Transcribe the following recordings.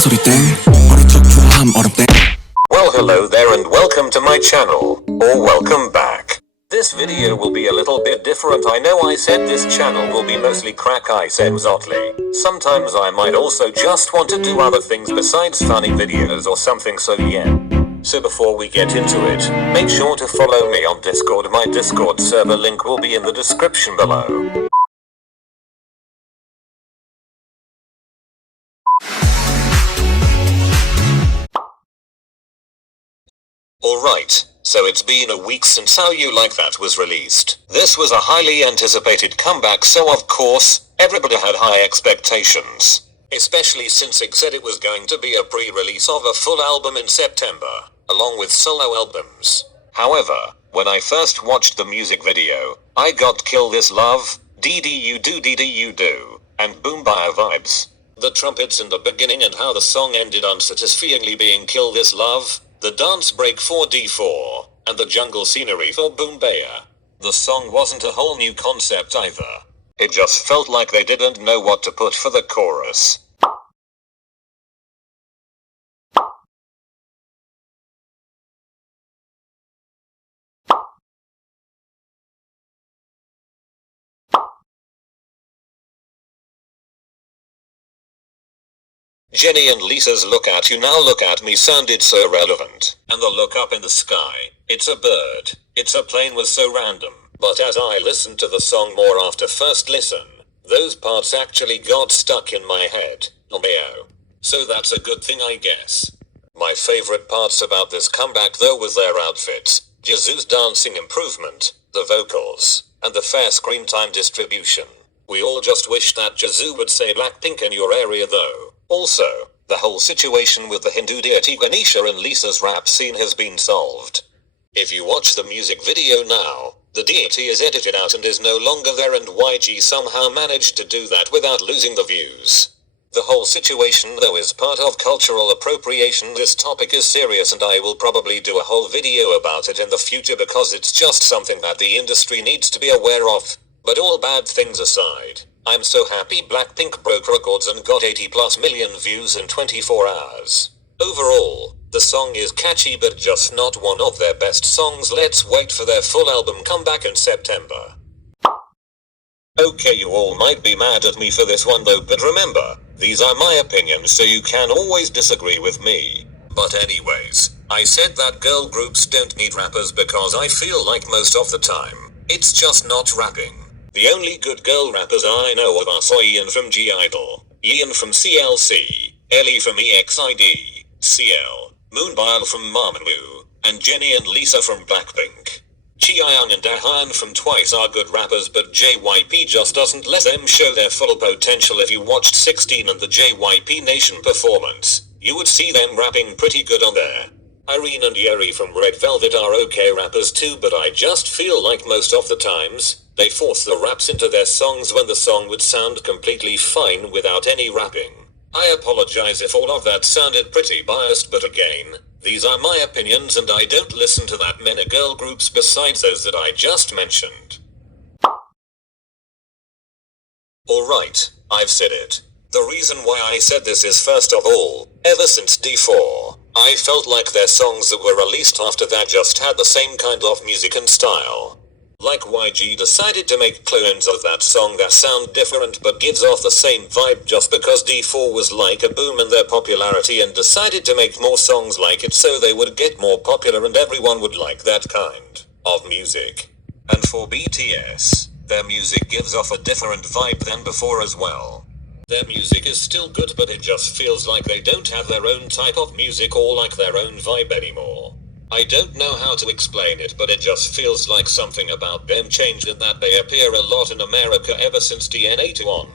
소리 땡 어릴 적 좋아함 얼음 땡. Well, hello there and welcome to my channel, or welcome back. This video will be a little bit different. I know I said this channel will be mostly crack items oddly. Sometimes I might also just want to do other things besides funny videos or something, so yeah. So before we get into it, make sure to follow me on Discord. My Discord server link will be in the description below. Alright, so it's been a week since How You Like That was released. This was a highly anticipated comeback, so of course, everybody had high expectations. Especially since it said it was going to be a pre-release of a full album in September, along with solo albums. However, when I first watched the music video, I got Kill This Love, DD and Boom Baya vibes. The trumpets in the beginning and how the song ended unsatisfyingly being Kill This Love, the dance break for D4, and the jungle scenery for Boom Baya. The song wasn't a whole new concept either. It just felt like they didn't know what to put for the chorus. Jenny and Lisa's "Look At You Now Look At Me" sounded so relevant, and the look up in the sky, it's a bird, it's a plane was so random, but as I listened to the song more after first listen, those parts actually got stuck in my head. So that's a good thing, I guess. My favorite parts about this comeback though was their outfits, Jisoo's dancing improvement, the vocals, and the fair screen time distribution. We all just wish that Jisoo would say Blackpink in your area though. Also, the whole situation with the Hindu deity Ganesha in Lisa's rap scene has been solved. If you watch the music video now, the deity is edited out and is no longer there, and YG somehow managed to do that without losing the views. The whole situation though is part of cultural appropriation. This topic is serious and I will probably do a whole video about it in the future because it's just something that the industry needs to be aware of. But all bad things aside, I'm so happy Blackpink broke records and got 80+ million views in 24 hours. Overall, the song is catchy but just not one of their best songs. Let's wait for their full album comeback in September. Okay, you all might be mad at me for this one though, but remember, these are my opinions so you can always disagree with me. But anyways, I said that girl groups don't need rappers because I feel like most of the time, it's just not rapping. The only good girl rappers I know of are Soyeon from (G)I-DLE, Yeon from CLC, Ellie from EXID, CL, Moonbile from Mamamoo, and Jenny and Lisa from Blackpink. Chaeyoung and Dahyun from Twice are good rappers, but JYP just doesn't let them show their full potential. If you watched 16 and the JYP Nation performance, you would see them rapping pretty good on there. Irene and Yeri from Red Velvet are okay rappers too, but I just feel like most of the times, they force the raps into their songs when the song would sound completely fine without any rapping. I apologize if all of that sounded pretty biased, but again, these are my opinions and I don't listen to that many girl groups besides those that I just mentioned. Alright, I've said it. The reason why I said this is, first of all, ever since D4, I felt like their songs that were released after that just had the same kind of music and style. Like YG decided to make clones of that song that sound different but gives off the same vibe just because D4 was like a boom in their popularity and decided to make more songs like it so they would get more popular and everyone would like that kind of music. And for BTS, their music gives off a different vibe than before as well. Their music is still good, but it just feels like they don't have their own type of music or like their own vibe anymore. I don't know how to explain it, but it just feels like something about them changed and that they appear a lot in America ever since DNA on.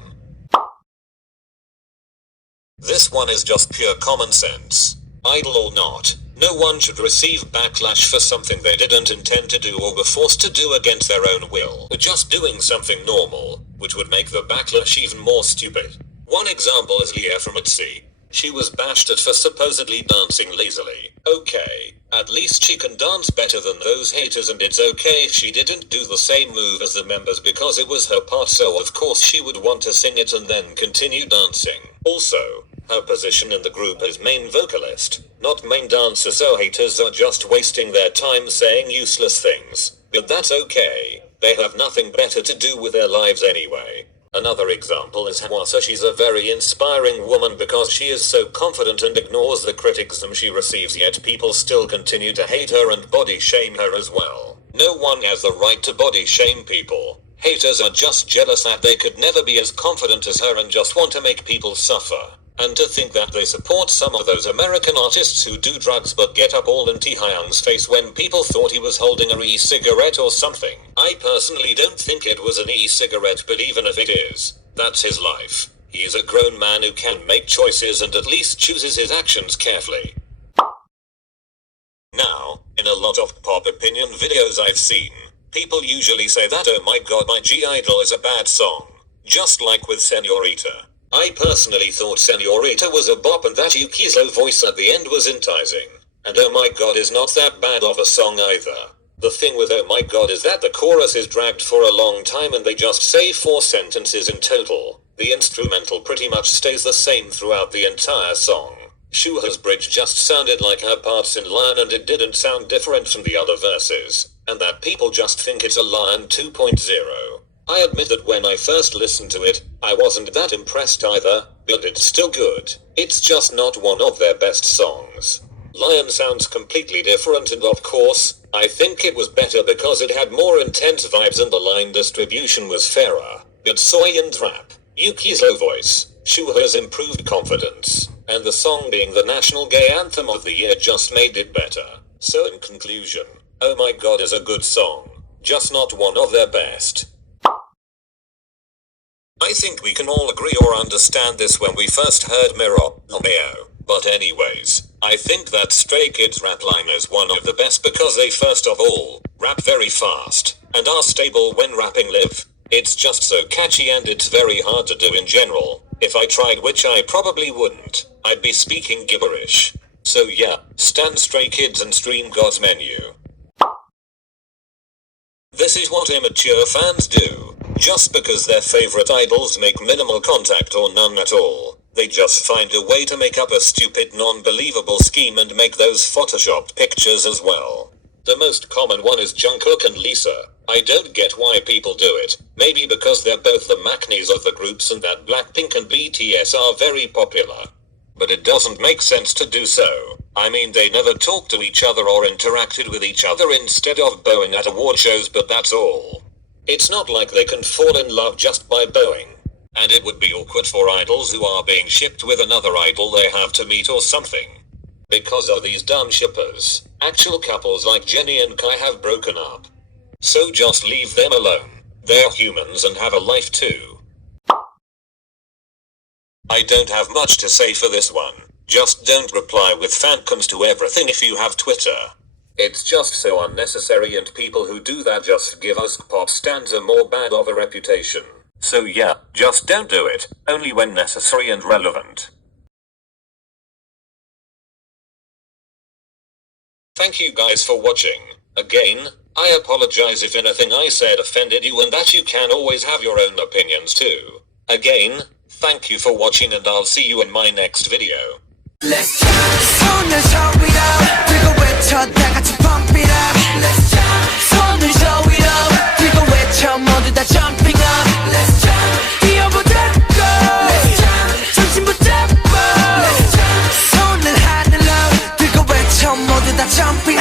This one is just pure common sense. Idol or not, no one should receive backlash for something they didn't intend to do or were forced to do against their own will. Just doing something normal, which would make the backlash even more stupid. One example is Leah from ITZY. She was bashed at for supposedly dancing lazily. Okay, at least she can dance better than those haters, and it's okay if she didn't do the same move as the members because it was her part, so of course she would want to sing it and then continue dancing. Also, Her position in the group is main vocalist, not main dancer, so haters are just wasting their time saying useless things. But that's okay. They have nothing better to do with their lives anyway. Another example is Hawasa. She's a very inspiring woman because she is so confident and ignores the criticism she receives, yet people still continue to hate her and body shame her as well. No one has the right to body shame people. Haters are just jealous that they could never be as confident as her and just want to make people suffer. And to think that they support some of those American artists who do drugs but get up all in Taehyung's face when people thought he was holding a e-cigarette or something. I personally don't think it was an e-cigarette, but even if it is, that's his life. He is a grown man who can make choices and at least chooses his actions carefully. Now, in a lot of pop opinion videos I've seen, people usually say that, oh my god, my G-Idol is a bad song. Just like with Senorita. I personally thought Senorita was a bop and that Yuki's low voice at the end was enticing. And oh my god is not that bad of a song either. The thing with oh my god is that the chorus is dragged for a long time and they just say 4 sentences in total. The instrumental pretty much stays the same throughout the entire song. Shuha's bridge just sounded like her parts in Lion and it didn't sound different from the other verses. And that people just think it's a Lion 2.0. I admit that when I first listened to it, I wasn't that impressed either, but it's still good. It's just not one of their best songs. Lion sounds completely different and of course, I think it was better because it had more intense vibes and the line distribution was fairer. But Soy and rap, Yuki's low voice, Shuha's improved confidence, and the song being the national gay anthem of the year just made it better. So in conclusion, oh my god is a good song, just not one of their best. I think we can all agree or understand this when we first heard Miro, but anyways, I think that Stray Kids rap line is one of the best because they first of all, rap very fast, and are stable when rapping live. It's just so catchy and it's very hard to do in general. If I tried, which I probably wouldn't, I'd be speaking gibberish. So yeah, stan Stray Kids and stream God's Menu. This is what immature fans do. Just because their favorite idols make minimal contact or none at all, they just find a way to make up a stupid non-believable scheme and make those photoshopped pictures as well. The most common one is Jungkook and Lisa. I don't get why people do it. Maybe because they're both the Maknaes of the groups and that Blackpink and BTS are very popular. But it doesn't make sense to do so. I mean, they never talked to each other or interacted with each other instead of bowing at award shows, but that's all. It's not like they can fall in love just by bowing. And it would be awkward for idols who are being shipped with another idol they have to meet or something. Because of these dumb shippers, actual couples like Jennie and Kai have broken up. So just leave them alone. They're humans and have a life too. I don't have much to say for this one. Just don't reply with fancams to everything if you have Twitter. It's just so unnecessary and people who do that just give us pop stans a more bad of a reputation. So yeah, just don't do it, only when necessary and relevant. Thank you guys for watching. Again, I apologize if anything I said offended you and that you can always have your own opinions too. Again, thank you for watching and I'll see you in my next video. Let's jump. 손을 show it up. 그리고 외쳐 다 같이 pump it up. Let's jump. 손을 show it up. 그리고 외쳐 모두 다 jumping up. Let's jump. 뛰어보자고. Let's jump. 정신 붙잡고. Let's jump. 손을 하늘로. 그리고 외쳐 모두 다 jumping up.